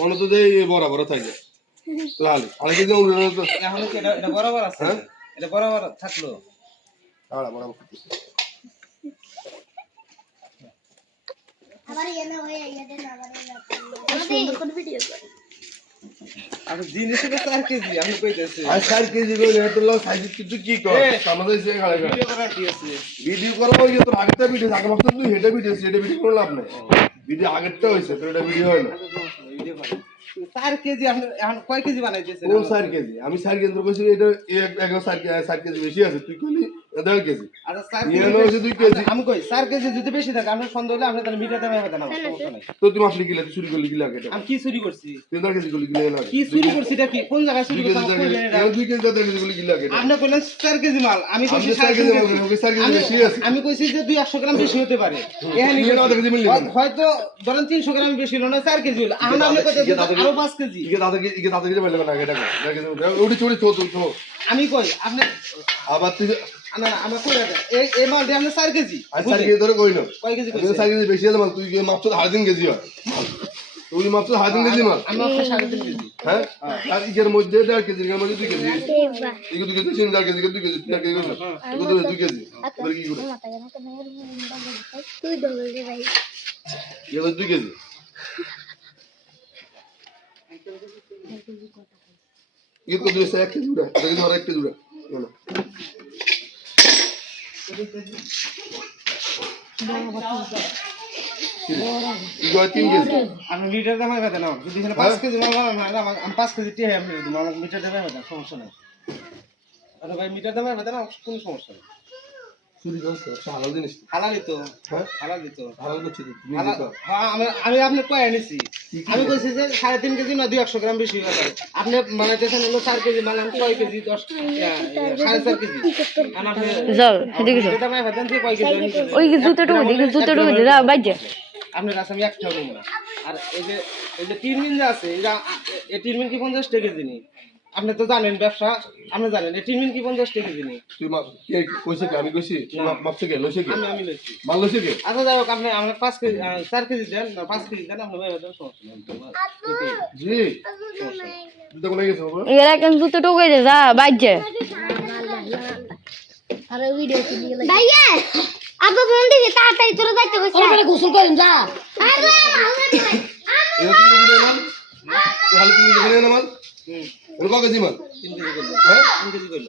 অন্য তো যে বরাবর থাকে লাল আর কি যে এখন কি এটা বরাবর আছে এটা বরাবর থাকলো বরাবর আবার এনে হয়ে ইয়াতে না আবার সুন্দর করে ভিডিও করে আর জিনিস তো 4 কেজি আমি কইতেছি আর 4 কেজি কইলে এত লস সাইজ কিছু কি কর আমাদের যে গাড়ি ভিডিও করা কি আছে ভিডিও করব এই তো আগেরটা ভিডিও আগে মাত্র তুই হেডে ভিডিও সেটা ভিডিও করে লাভ নাই ভিডিও আগেরটা হইছে তো এটা ভিডিও হয় না ভিডিও করে 4 কেজি আপনি এখন কয় কেজি বানাইতেছেন কোন 4 কেজি আমি 4 কেজি কইছি এটা এক 4 কেজি বেশি আছে তুই কইলি 1.5 কেজি আচ্ছা 4 কেজি নিয়ে হচ্ছে 2 কেজি আমি কই 4 কেজি যদি বেশি থাকে আমরা সন্দেহ হলে আপনি তাহলে মিটার দামে হবে না সমস্যা নাই তো তুমি আসলে গিলা চুরি করলি গিলা কেটে আমি কি চুরি করছি 3 কেজি করলি গিলা না কি চুরি করছি এটা কি কোন জায়গায় চুরি করছি আমি কই জানি না 2 কেজি 4 কেজি করলি গিলা কেটে আপনি কইলেন 4 কেজি মাল আমি কইছি 4 কেজি মাল 4 কেজি বেশি আছে আমি কইছি যে 200 গ্রাম বেশি হতে পারে এখানে হয়তো ধরেন 300 গ্রাম বেশি হলো না 4 কেজি হলো এখন আপনি কইতে আরো 5 কেজি ইকে দাদা কি বলে না এটা ওটি চুরি তো আমি কই আপনি আবার তুই না আমি কই এই মাল দিয়ে আপনি 4 কেজি আর 4 কেজি ধরে কই না কয় কেজি আমি 4 কেজি বেশি আছে মাল তুই মাত্র 3.5 কেজি হয় তুই মাত্র 3.5 কেজি মাল আমি মাত্র 3.5 কেজি হ্যাঁ আর ইকের মধ্যে 1.5 কেজি এর মধ্যে 2 কেজি ইকে 2 কেজি 3 কেজি 2 কেজি 3 কেজি ইকে 2 কেজি এবার কি করে তুই দৌড় দে ভাই ইকে 2 কেজি ইকে তো 1 কেজি উড়া এটা কিন্তু আর 1 কেজি উড়া না ইগো 3 কেজি আমি লিটার দামে বেচা না যদি 5 কেজি মাল আমি 5 কেজি টিহে আমি আমার মিটার দামে বেচা সমস্যা নাই আরে ভাই মিটার দামে বেচা না কোনো সমস্যা নাই চুরি করছ হালাল জিনিস হালালই তো হ্যাঁ হালাল দিত হালাল করছিস তুমি হ্যাঁ আমি আপনি কই এনেছি আমি কইছি যে 3.5 কেজি না 200 গ্রাম বেশি হবে আপনি বানাইতেছেন হলো 4 কেজি মানে 6 কেজি 10 4.5 কেজি আর আপনি চল এদিকে চল দামে বেচেন যে কয় কেজি ওই জুতোটা দে যা বাইজে আপনার কাছে আমি একটাও নেব না আর এই যে 3 মিন যে আছে এই 3 মিন কি 50 টাকা কেজি নি আপনি তো জানেন ব্যবসা আপনি জানেন এই 3 মিন কি 50 টাকা কেজি নি তুই কে কইছে কি আমি কইছি মাপছে কে লইছে কি আমি লইছি মাল লইছে কি আচ্ছা যাই হোক আপনি আমরা 5 কেজি 4 কেজি দেন না 5 কেজি দেন আপনি ভাই দেন সমস্যা নেই জি তুই তো কোন গেছ বাবা এরা কেন জুতোটা কই দে যা বাইজে আরে ভিডিও কি দিয়ে ভাইয়া আব্বা ফোন দিকে তাড়াতাড়ি তোরা যাইতে কইছে ওরে গোসল করেন যা আরে এরা কি দিলে মাল তুই হালি তুমি দিলে না মাল ওর কত কেজি মাল 3 কেজি করলো হ্যাঁ 3 কেজি করলো